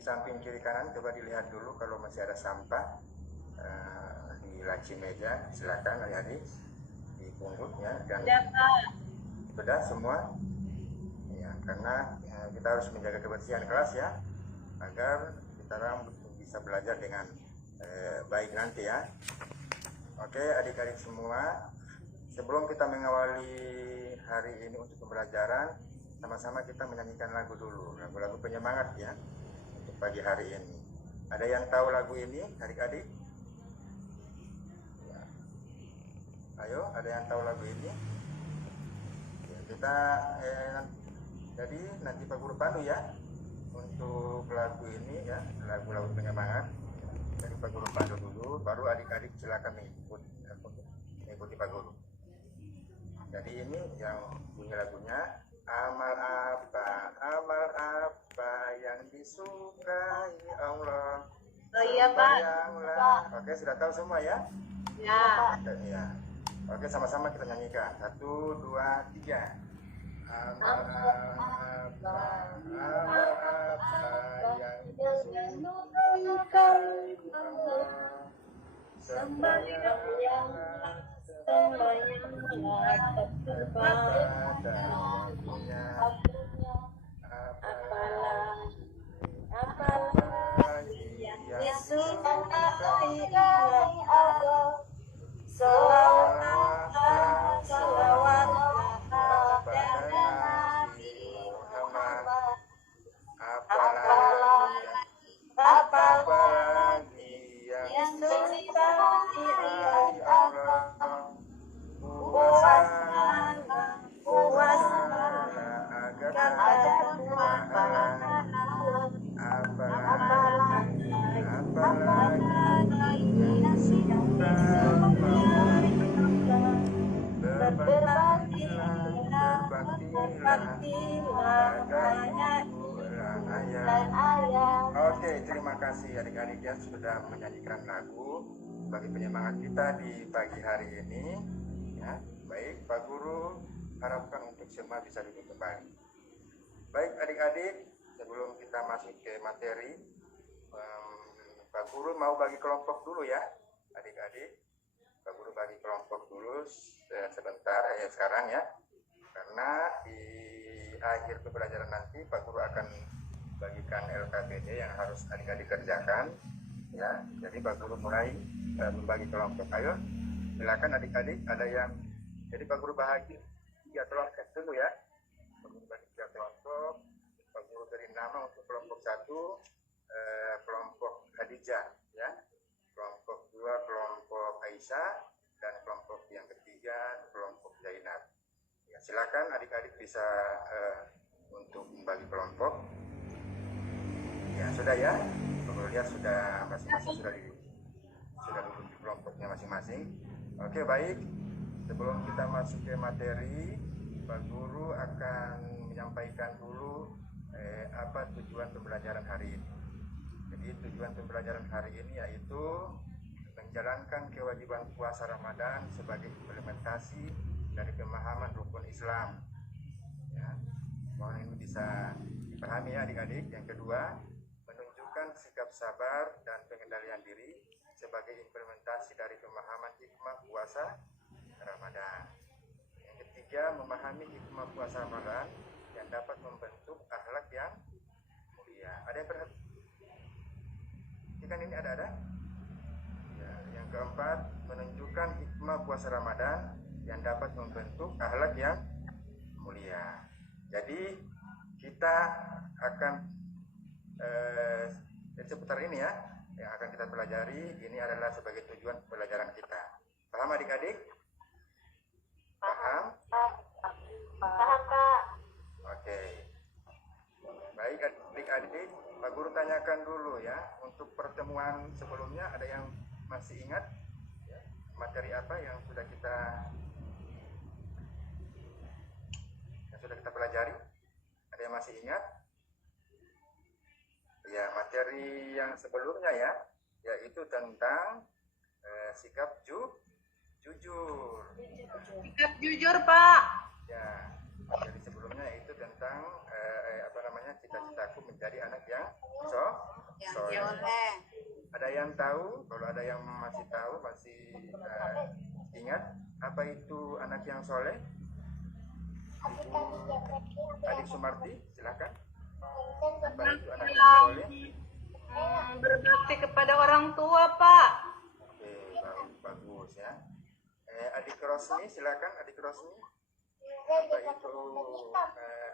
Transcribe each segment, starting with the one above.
samping kiri kanan coba dilihat dulu kalau masih ada sampah di laci meja, silakan adik-adik dipungut ya. Dan sudah semua ya, karena kita harus menjaga kebersihan kelas ya, agar kita bisa belajar dengan baik nanti ya. Oke adik-adik semua, sebelum kita mengawali hari ini untuk pembelajaran, sama-sama kita menyanyikan lagu dulu, lagu-lagu penyemangat ya untuk pagi hari ini. Ada yang tahu lagu ini adik-adik? Ya. Ayo, ada yang tahu lagu ini? Ya, kita jadi nanti Pak Guru pandu ya untuk lagu ini ya, lagu-lagu penyemangat. Jadi Pak Guru pandu dulu, baru adik-adik silakan mengikuti Pak Guru. Jadi ini yang bunyi lagunya, amal apa yang disukai Allah. Oh iya Pak. Oke, sudah tahu semua ya? Ya. Ya. Oke, sama-sama kita nyanyikan. 1, 2, 3. Amal apa yang disukai Allah. Sembahyang apalagi yang disukai Allah. Salawat kepada Nabi Muhammad. Apalagi yang disukai Allah. Puasa agar ada pahala. Apalagi yang disukai. Berbaktilah banyak dan ayat. Oke, terima kasih adik-adik yang sudah menyanyikan lagu bagi penyemangat kita di pagi hari ini. Ya, baik, Pak Guru harapkan untuk semua bisa duduk kembali. Baik adik-adik, sebelum kita masuk ke materi, Pak Guru mau bagi kelompok dulu ya, adik-adik. Pak Guru bagi kelompok dulu sebentar sekarang ya, karena di akhir pembelajaran nanti Pak Guru akan bagikan LKPD yang harus adik-adik kerjakan ya. Jadi Pak Guru mulai membagi kelompok. Ayo silakan adik-adik, ada yang, jadi Pak Guru bahagi 3 kelompok dulu ya. Pak Guru bagi 3 kelompok. Pak Guru beri nama untuk kelompok 1 kelompok Khadijah ya, kelompok 2 kelompok Aisyah, dan kelompok yang ketiga kelompok Zainab ya. Silakan adik-adik bisa untuk membagi kelompok ya. Sudah ya, Pak Guru lihat sudah masing-masing sudah duduk di kelompoknya masing-masing. Oke baik, sebelum kita masuk ke materi, Pak Guru akan menyampaikan dulu apa tujuan pembelajaran hari ini. Jadi tujuan pembelajaran hari ini yaitu menjalankan kewajiban puasa Ramadan sebagai implementasi dari pemahaman rukun Islam. Ya, mohon ini bisa dipahami ya adik-adik. Yang kedua, menunjukkan sikap sabar dan pengendalian diri sebagai implementasi dari pemahaman hikmah puasa Ramadan. Yang ketiga, memahami hikmah puasa Ramadan yang dapat membentuk akhlak yang mulia. Ada yang perhatikan ini ada? Ya, yang keempat, menunjukkan hikmah puasa Ramadan yang dapat membentuk akhlak yang mulia. Jadi kita akan seputar ini ya, yang akan kita pelajari. Ini adalah sebagai tujuan pembelajaran kita. Paham adik-adik? Paham? Paham Pak. Oke. Baik adik-adik, Pak Guru tanyakan dulu ya, untuk pertemuan sebelumnya ada yang masih ingat ya, materi apa yang sudah kita pelajari? Ada yang masih ingat? Ya, materi yang sebelumnya ya, yaitu tentang sikap jujur. Sikap jujur Pak. Ya, materi sebelumnya itu tentang cita-citaku menjadi anak yang Soleh. Ada yang tahu? Kalau ada yang masih tahu, masih ingat apa itu anak yang soleh? Ibu Adik Sumarti, silakan. Apa itu anak yang soleh? Berbakti kepada orang tua, Pak. Oke, bagus ya. Adik Rosni, silakan Adik Rosni. Apa itu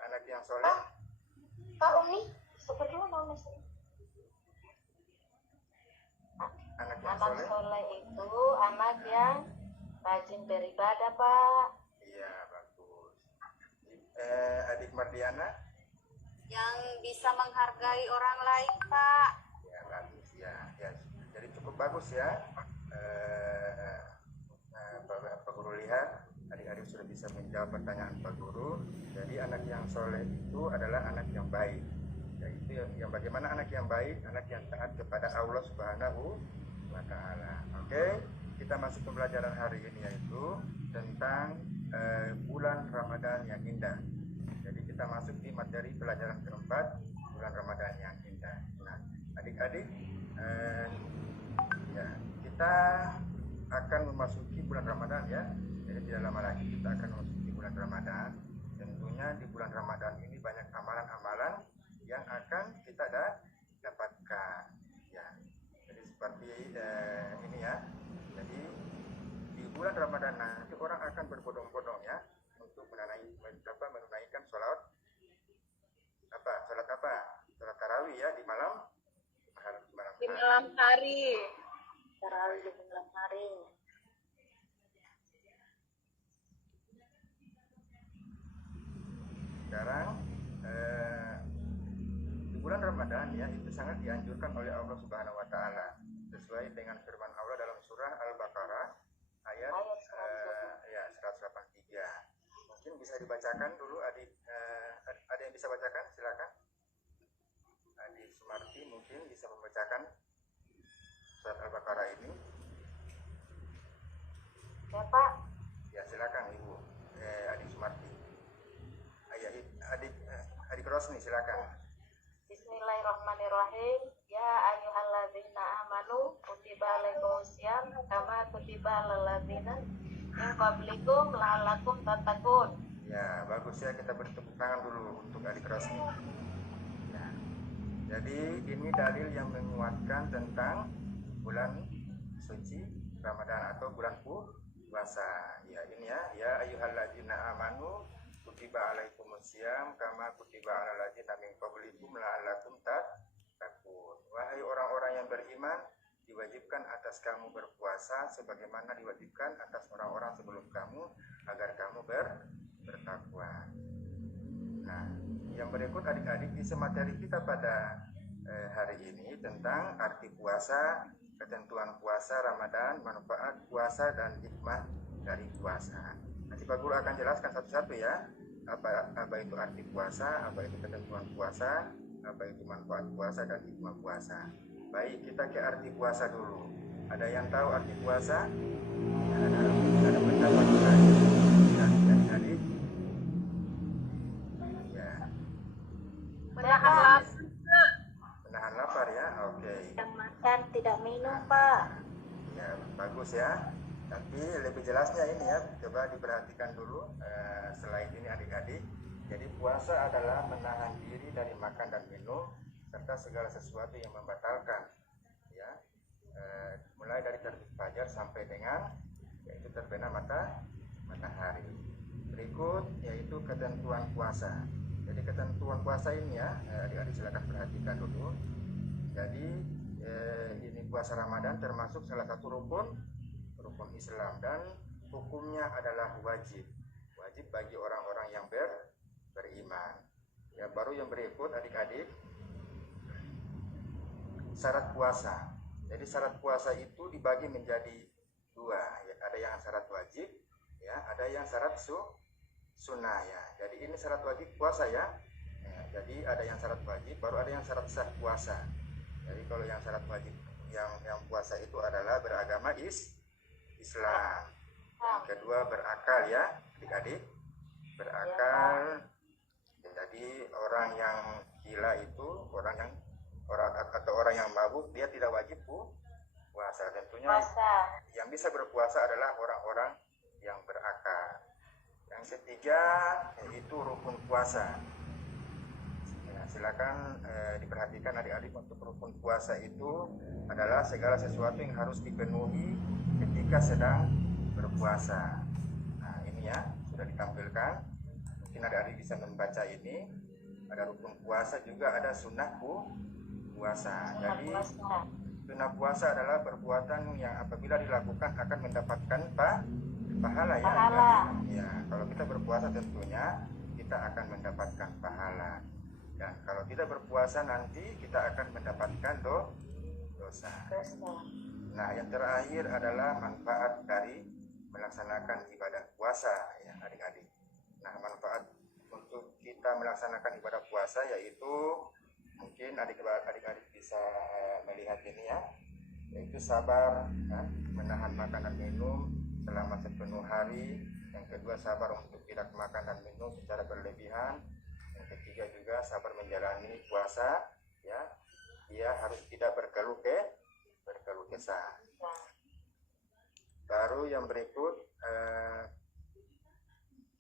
anak yang soleh? Kak Umi, seperti mana Mas? Anak yang Anak soleh? soleh itu anak yang rajin beribadah, Pak. Iya, bagus. Adik Mardiana? Yang bisa menghargai orang lain, Pak. Ya, bagus ya. Ya, jadi cukup bagus ya. Pak Guru lihat adik-adik sudah bisa menjawab pertanyaan Pak Guru. Jadi anak yang soleh itu adalah anak yang baik. Yaitu yang bagaimana anak yang baik, anak yang taat kepada Allah Subhanahu wa Ta'ala. Oke, kita masuk pembelajaran hari ini yaitu tentang bulan Ramadan yang indah. Jadi kita masuk di materi pelajaran keempat, bulan Ramadan yang indah. Nah, adik-adik, ya kita akan memasuki bulan Ramadan ya. Jadi tidak lama lagi kita akan memasuki bulan Ramadan. Tentunya di bulan Ramadan ini banyak amalan-amalan yang akan kita dapatkan. Ya, jadi seperti ini ya. Jadi di bulan Ramadan nanti orang akan berbondong-bondong ya untuk menunaikan sholat apa? Sholat tarawih ya di malam Di malam hari. Tarawih di malam hari. Sekarang di bulan Ramadan ya itu sangat dianjurkan oleh Allah Subhanahu wa Ta'ala sesuai dengan firman Allah dalam surah Al-Baqarah ayat 183. Mungkin bisa dibacakan dulu adik, ada yang bisa bacakan? Silakan. Adik Sumarti mungkin bisa membacakan surat Al-Baqarah ini. Ya, Pak. Ya, silakan Ibu. Adik Sumarti. Adik Rosni silakan. Bismillahirrahmanirrahim. Ya ayyuhalladzina amanu kutiba alaikumusiyam kama kutiba alal ladzina min qablikum la'allakum tattaqun. Ya, bagus ya, kita beri tepuk tangan dulu untuk adik Rosni. Ya. Jadi ini dalil yang menguatkan tentang bulan suci Ramadan atau bulan puasa. Ya, ini ya ayyuhalladzina amanu kutiba alaikumusiyam kama kutiba alal ladzina min qablikum la'allakum tattaqun. Wahai orang-orang yang beriman, diwajibkan atas kamu berpuasa sebagaimana diwajibkan atas orang-orang sebelum kamu agar kamu bertakwa. Nah, yang berikut adik-adik isi materi kita pada hari ini tentang arti puasa, ketentuan puasa Ramadan, manfaat puasa dan hikmah dari puasa. Nanti Pak Guru akan jelaskan satu-satu ya. Apa itu arti puasa, apa itu ketentuan puasa, apa itu manfaat puasa dan hikmah puasa. Baik, kita ke arti puasa dulu. Ada yang tahu arti puasa? Ada pendapat lain? Adik-adik? Ya. Menahan lapar. Menahan lapar ya, oke. Tidak makan, tidak minum, Pak. Ya, bagus ya. Tapi lebih jelasnya ini ya, coba diperhatikan dulu. Selain ini adik-adik, jadi puasa adalah menahan diri dari makan dan minum serta segala sesuatu yang membatalkan. Ya, mulai dari terbit fajar sampai dengan yaitu terbenam matahari. Berikut yaitu ketentuan puasa. Jadi ketentuan puasa ini ya, adik-adik silakan perhatikan dulu. Jadi ini puasa Ramadan termasuk salah satu rukun Islam dan hukumnya adalah wajib bagi orang-orang yang beriman. Ya, baru yang berikut adik-adik syarat puasa. Jadi syarat puasa itu dibagi menjadi dua. Ya, ada yang syarat wajib, ya, ada yang syarat sunnah ya. Jadi ini syarat wajib puasa ya. Jadi ada yang syarat wajib, baru ada yang syarat sah puasa. Jadi kalau yang syarat wajib yang puasa itu adalah beragama Islam. Yang kedua berakal ya, adik-adik. Berakal. Jadi orang yang gila itu orang yang orang yang mabuk, dia tidak wajib puasa. Tentunya Puasa. yang bisa berpuasa adalah orang-orang yang berakal. Yang ketiga yaitu rukun puasa. Ya, silakan diperhatikan adik-adik, untuk rukun puasa itu adalah segala sesuatu yang harus dipenuhi ketika sedang berpuasa. Nah, ini ya sudah ditampilkan. Mungkin adik-adik bisa membaca ini. Ada rukun puasa, juga ada sunnah puasa. Jadi sunnah puasa adalah perbuatan yang apabila dilakukan akan mendapatkan pahala ya. Ya, kalau kita berpuasa tentunya kita akan mendapatkan pahala. Dan kalau tidak berpuasa nanti kita akan mendapatkan dosa. Nah, yang terakhir adalah manfaat dari melaksanakan ibadah puasa ya adik-adik. Nah, manfaat untuk kita melaksanakan ibadah puasa yaitu mungkin adik-adik bisa melihat ini ya, yaitu sabar ya, menahan makan dan minum selama sepenuh hari. Yang kedua, sabar untuk tidak makan dan minum secara berlebihan. Yang ketiga juga sabar menjalani puasa ya, dia harus tidak berkeluh kesah. Baru yang berikut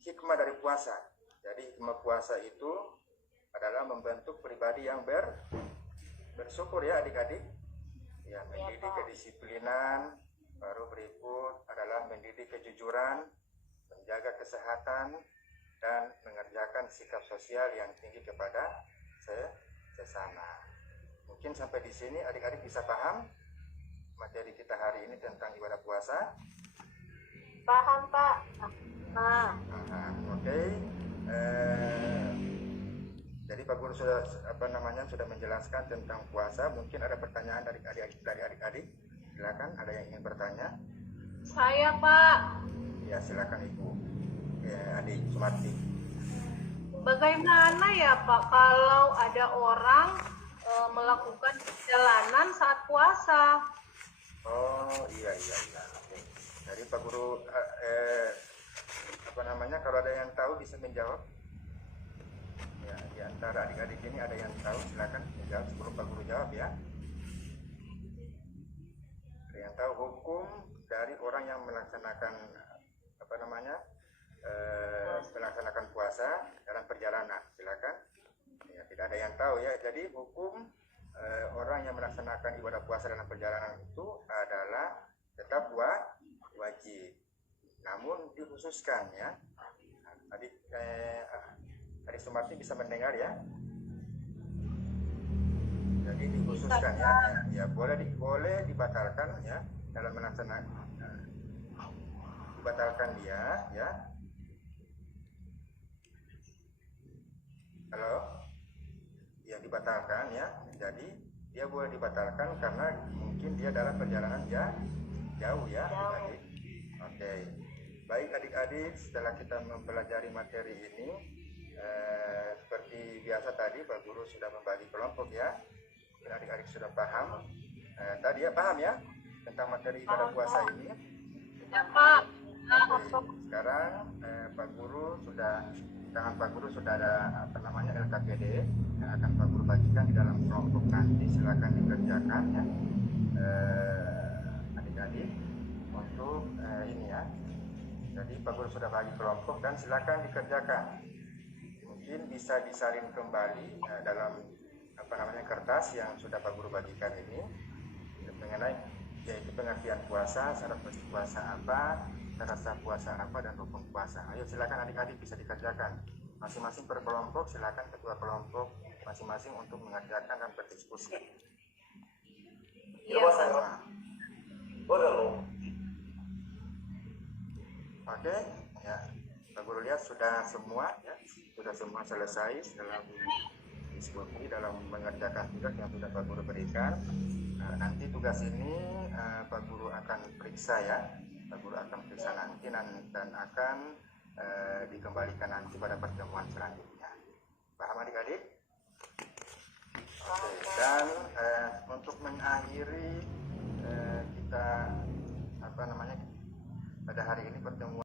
hikmah dari puasa. Jadi hikmah puasa itu adalah membentuk pribadi yang bersyukur ya adik-adik. Ya, mendidik kedisiplinan. Baru berikut adalah mendidik kejujuran, menjaga kesehatan, dan mengerjakan sikap sosial yang tinggi kepada sesama. Mungkin sampai di sini adik-adik bisa paham materi kita hari ini tentang ibadah puasa. Paham, Pak. Oke. Jadi Pak Guru sudah sudah menjelaskan tentang puasa. Mungkin ada pertanyaan dari adik-adik. Silakan, ada yang ingin bertanya? Saya, Pak. Ya, silakan Ibu. Ya, Adik Sumarti. Bagaimana ya, Pak, kalau ada orang melakukan perjalanan saat puasa? Oh, iya. Oke. Jadi Pak Guru kalau ada yang tahu bisa menjawab. Ya, di antara adik-adik ini ada yang tahu, silakan menjawab sebelum Pak Guru jawab ya. Ada yang tahu hukum dari orang yang melaksanakan melaksanakan puasa dalam perjalanan, silakan. Ya, tidak ada yang tahu ya. Jadi hukum orang yang melaksanakan ibadah puasa dalam perjalanan itu adalah tetap wajib, namun dikhususkan ya. Adik Sumarti bisa mendengar ya. Jadi dikhususkan ya, boleh dibatalkan ya dalam melaksanakan, dibatalkan dia ya. Halo, ya dibatalkan ya. Jadi dia boleh dibatalkan karena mungkin dia dalam perjalanan jauh ya adik-adik. Oke. Baik adik-adik, setelah kita mempelajari materi ini, seperti biasa tadi Pak Guru sudah membagi kelompok ya. Mungkin adik-adik sudah paham. Tadi ya paham ya tentang materi ibadah puasa ini. Ya, Pak. Oke. Sekarang Pak Guru sudah ada LKPD yang akan Pak Guru bagikan di dalam kelompok nanti. Silakan dikerjakan ya adik-adik untuk ini ya. Jadi Pak Guru sudah bagi kelompok dan silakan dikerjakan. Mungkin bisa disalin kembali dalam kertas yang sudah Pak Guru bagikan ini mengenai yaitu pengertian puasa, syarat puasa apa, rasa puasa apa, dan rukun puasa. Ayo silakan adik-adik bisa dikerjakan. Masing-masing per kelompok, silakan ketua kelompok masing-masing untuk mengerjakan dan berdiskusi. Iya, Pak. Oke, ya. Pak Guru lihat sudah semua selesai dalam diskusi, dalam mengerjakan tugas yang sudah Pak Guru berikan. Nanti tugas ini Pak Guru akan periksa ya. Pak Guru akan periksa nanti dan akan dikembalikan nanti pada pertemuan selanjutnya. Paham adik-adik? Oke. Dan untuk mengakhiri kita pada hari ini pertemuan